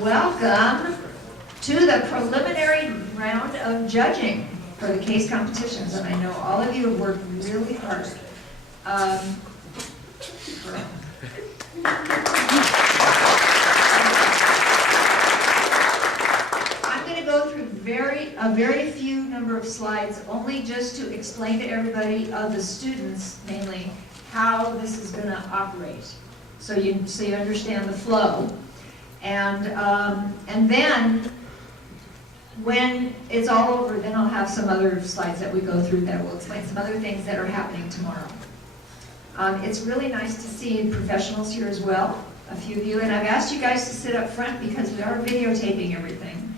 Welcome to the preliminary round of judging for the case competitions, and I know all of you have worked really hard. I'm going to go through a very few number of slides, only just to explain to everybody, the students mainly, how this is going to operate, so you understand the flow. And then, when it's all over, then I'll have some other slides that we go through that will explain some other things that are happening tomorrow. It's really nice to see professionals here as well, a few of you, and I've asked you guys to sit up front because we are videotaping everything,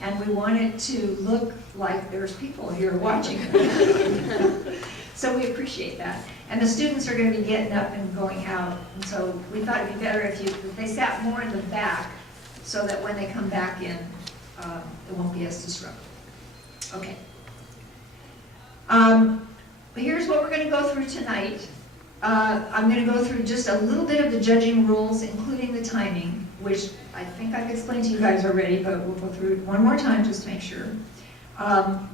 and we want it to look like there's people here watching. So we appreciate that. And the students are going to be getting up and going out, and so we thought it'd be better if they sat more in the back, so that when they come back in, it won't be as disruptive. Okay. Here's what we're going to go through tonight. I'm going to go through just a little bit of the judging rules, including the timing, which I think I've explained to you guys already, but we'll go through it one more time just to make sure.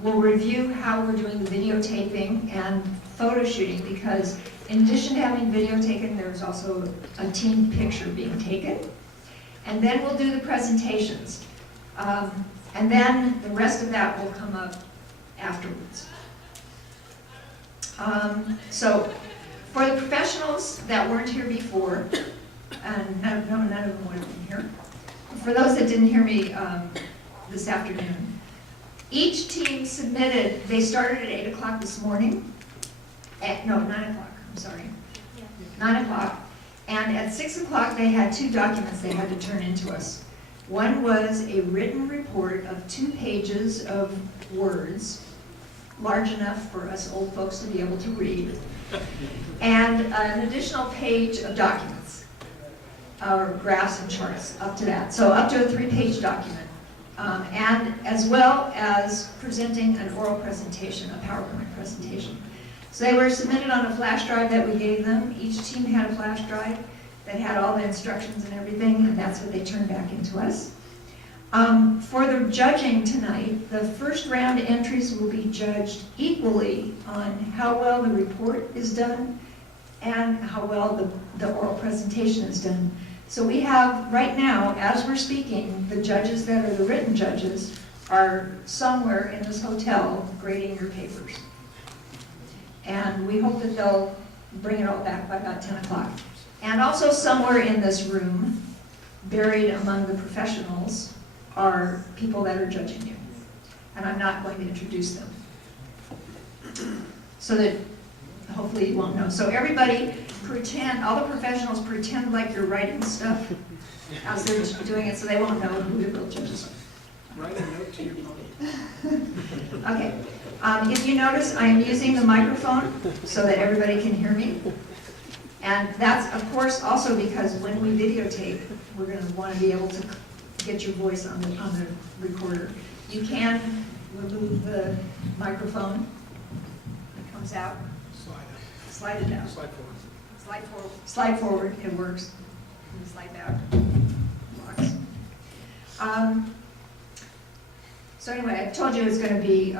We'll review how we're doing the videotaping and photo shooting, because in addition to having video taken, there's also a team picture being taken. And then we'll do the presentations. And then the rest of that will come up afterwards. So for the professionals that weren't here before, and none of them would have been here, for those that didn't hear me this afternoon, each team submitted, they started at 8 o'clock this morning, 9 o'clock, I'm sorry, 9 o'clock, and at 6 o'clock they had 2 documents they had to turn into us. One was a written report of 2 pages of words, large enough for us old folks to be able to read, and an additional page of documents, or graphs and charts up to that. So up to a 3-page document. And as well as presenting an oral presentation, a PowerPoint presentation. So they were submitted on a flash drive that we gave them. Each team had a flash drive that had all the instructions and everything, and that's what they turned back into us. For the judging tonight, the first round entries will be judged equally on how well the report is done and how well the oral presentation is done. So we have, right now, as we're speaking, the judges that are the written judges are somewhere in this hotel grading your papers. And we hope that they'll bring it all back by about 10 o'clock. And also somewhere in this room, buried among the professionals, are people that are judging you. And I'm not going to introduce them, so that hopefully you won't know. So everybody pretend, all the professionals pretend like you're writing stuff as they're doing it, so they won't know who the real judges are. Write a note to your opponent. Okay. If you notice, I am using the microphone so that everybody can hear me. And that's, of course, also because when we videotape, we're going to want to be able to get your voice on the recorder. You can remove the microphone. It comes out. Slide it out. Slide forward. Slide forward. Slide forward. It works. And slide back. Blocks. So anyway, I told you it's going to be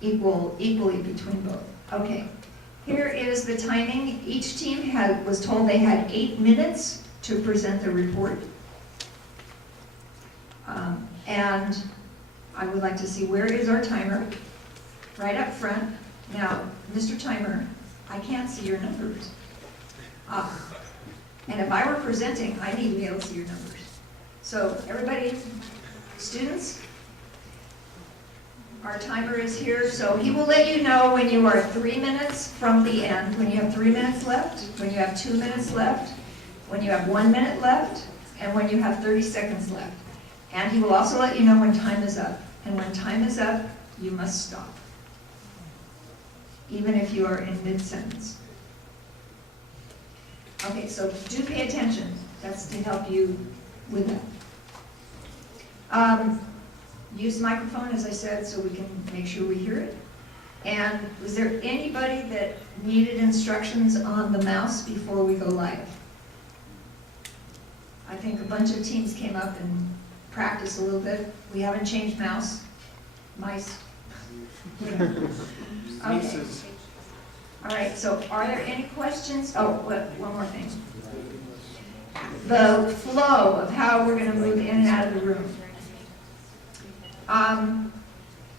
equally between both. Okay. Here is the timing. Each team was told they had 8 minutes to present the report. And I would like to see, where is our timer? Right up front. Now, Mr. Timer, I can't see your numbers. And if I were presenting, I need to be able to see your numbers. So everybody, students, our timer is here, so he will let you know when you are 3 minutes from the end, when you have 3 minutes left, when you have 2 minutes left, when you have 1 minute left, and when you have 30 seconds left. And he will also let you know when time is up. And when time is up, you must stop, even if you are in mid-sentence. Okay, so do pay attention. That's to help you with that. Use the microphone, as I said, so we can make sure we hear it. And was there anybody that needed instructions on the mouse before we go live? I think a bunch of teams came up and practiced a little bit. We haven't changed mice. Okay. All right, so are there any questions? Oh, one more thing. The flow of how we're going to move in and out of the room.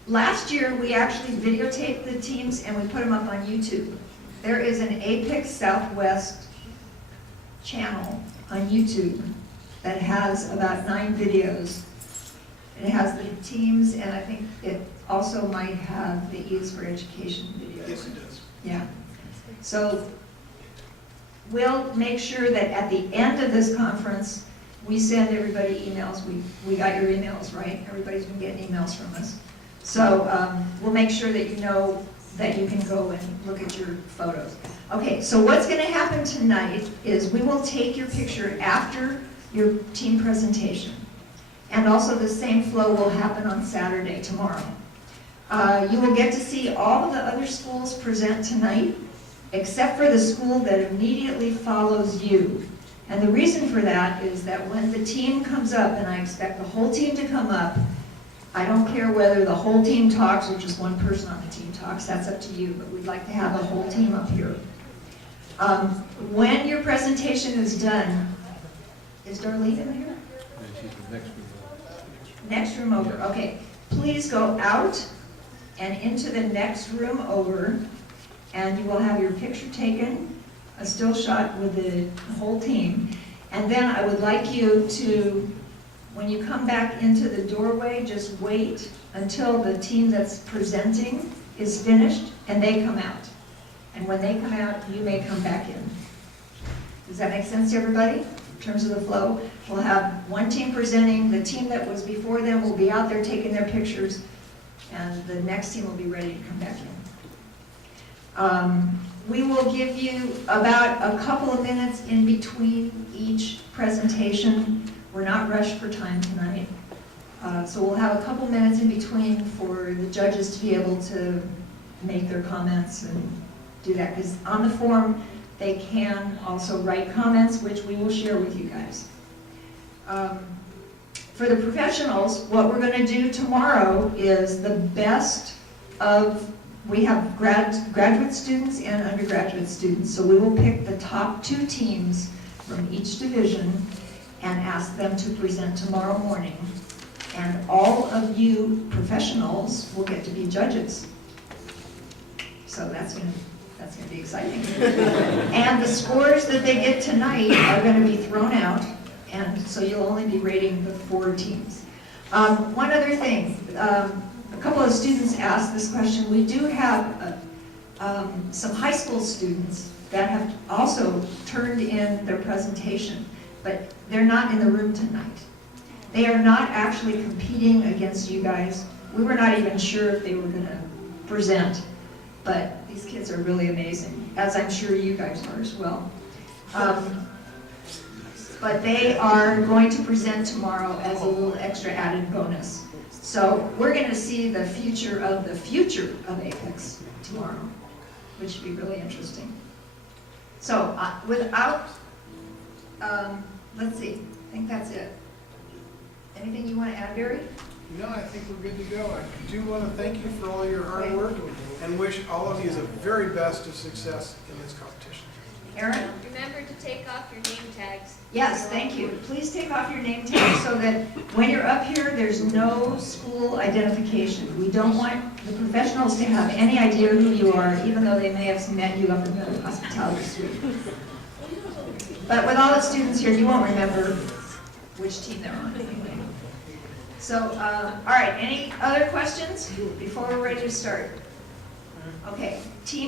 Last year, we actually videotaped the teams and we put them up on YouTube. There is an APICS Southwest channel on YouTube that has about 9 videos. It has the teams, and I think it also might have the E's for Education videos. Yes, it does. Yeah. So we'll make sure that at the end of this conference, we send everybody emails. We got your emails, right? Everybody's been getting emails from us. So we'll make sure that you know that you can go and look at your photos. Okay, so what's going to happen tonight is we will take your picture after your team presentation. And also the same flow will happen on Saturday, tomorrow. You will get to see all of the other schools present tonight, except for the school that immediately follows you. And the reason for that is that when the team comes up, and I expect the whole team to come up, I don't care whether the whole team talks or just one person on the team talks, that's up to you, but we'd like to have the whole team up here. When your presentation is done, is Darlene in here? Next room over, okay. Please go out and into the next room over, and you will have your picture taken, a still shot with the whole team. And then I would like you to, when you come back into the doorway, just wait until the team that's presenting is finished and they come out. And when they come out, you may come back in. Does that make sense to everybody? In terms of the flow, we'll have one team presenting, the team that was before them will be out there taking their pictures, and the next team will be ready to come back in. We will give you about a couple of minutes in between each presentation. We're not rushed for time tonight. So we'll have a couple minutes in between for the judges to be able to make their comments and do that, because on the form, they can also write comments, which we will share with you guys. For the professionals, what we're going to do tomorrow is the best of, we have graduate students and undergraduate students, so we will pick the top 2 teams from each division and ask them to present tomorrow morning. And all of you professionals will get to be judges. So that's going to be exciting. And the scores that they get tonight are going to be thrown out, and so you'll only be rating the 4 teams. One other thing, a couple of students asked this question. We do have some high school students that have also turned in their presentation, but they're not in the room tonight. They are not actually competing against you guys. We were not even sure if they were going to present, but these kids are really amazing, as I'm sure you guys are as well. But they are going to present tomorrow as a little extra added bonus. So we're going to see the future of APICS tomorrow, which should be really interesting. So let's see, I think that's it. Anything you want to add, Barry? No, I think we're good to go. I do want to thank you for all your hard work and wish all of you the very best of success in this competition. Aaron? Remember to take off your name tags. Yes, thank you. Please take off your name tag so that when you're up here, there's no school identification. We don't want the professionals to have any idea who you are, even though they may have met you up in the hospitality suite. But with all the students here, you won't remember which team they're on anyway. So, all right, any other questions before we're ready to start? Okay, team.